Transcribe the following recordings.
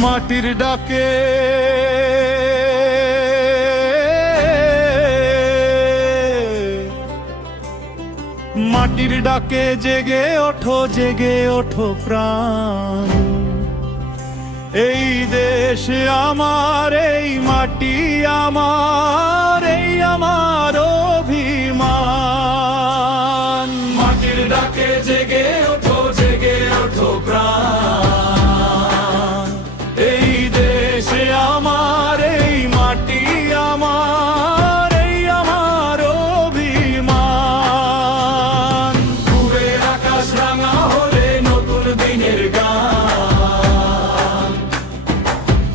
মাটির ডাকে মাটির ডাকে জেগে ওঠো প্রাণ। এই দেশ আমার, এই মাটি আমার, এই আমার অভিমান। মাটির ডাকে জেগে ওঠো প্রাণ। এই দেশ আমার, এই মাটি আমার, এই আমার অভিমান। পূবের আকাশ রাঙা হলে নতুন দিনের গান,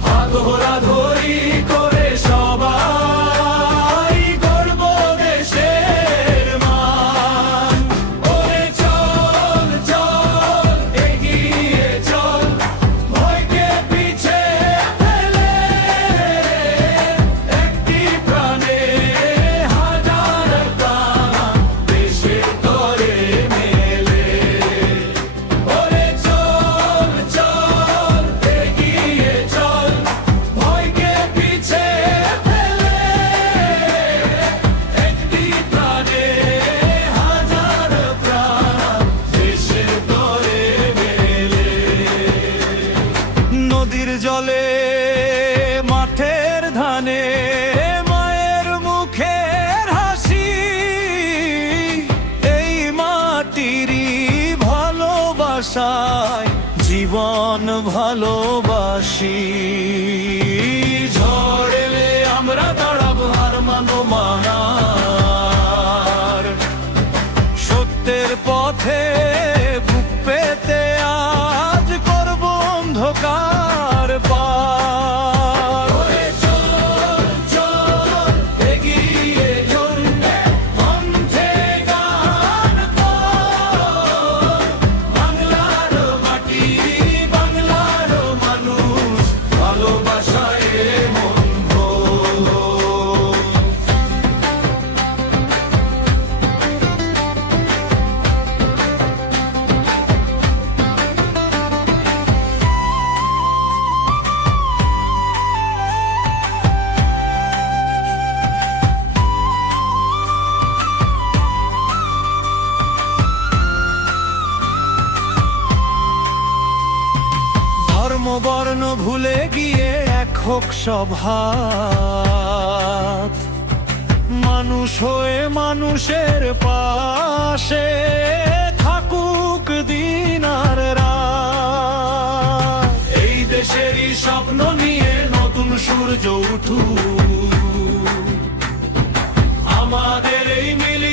হাত ধরাধরি করে সবাই গর্ব দেশের মান। ওরে চল চল এগিয়ে চল, ভয়কে পিছে ফেলে একটি প্রাণে হাজার প্রাণ দেশের তরে মেলে। ওরে চল চল এগিয়ে চল, ভয়কে পিছে ফেলে একটি প্রাণে হাজার প্রাণ দেশের তরে মেলে। নদীর জলে মাঠের ধানে মায়ের মুখের হাসি, এই মাটিরই ভালোবাসায় জীবন ভালোবাসি। ঝড় এলে আমরা দাঁড়াবো হার মানো মানার, সত্যের পথে বুক পেতে আজ করব অন্ধকার পার। ওরে চল চল এগিয়ে চল, কণ্ঠে গান কর, বাংলার মাটি বাংলার মানুষ ভালোবাসায় মন ভোর। ধর্ম বর্ণ ভুলে গিয়ে এক হোক সভাত, মানুষ হয়ে মানুষের পাশে থাকুক দিন আর রাত। এই দেশেরই স্বপ্ন নিয়ে নতুন সূর্য উঠুক, আমাদের এই মিলে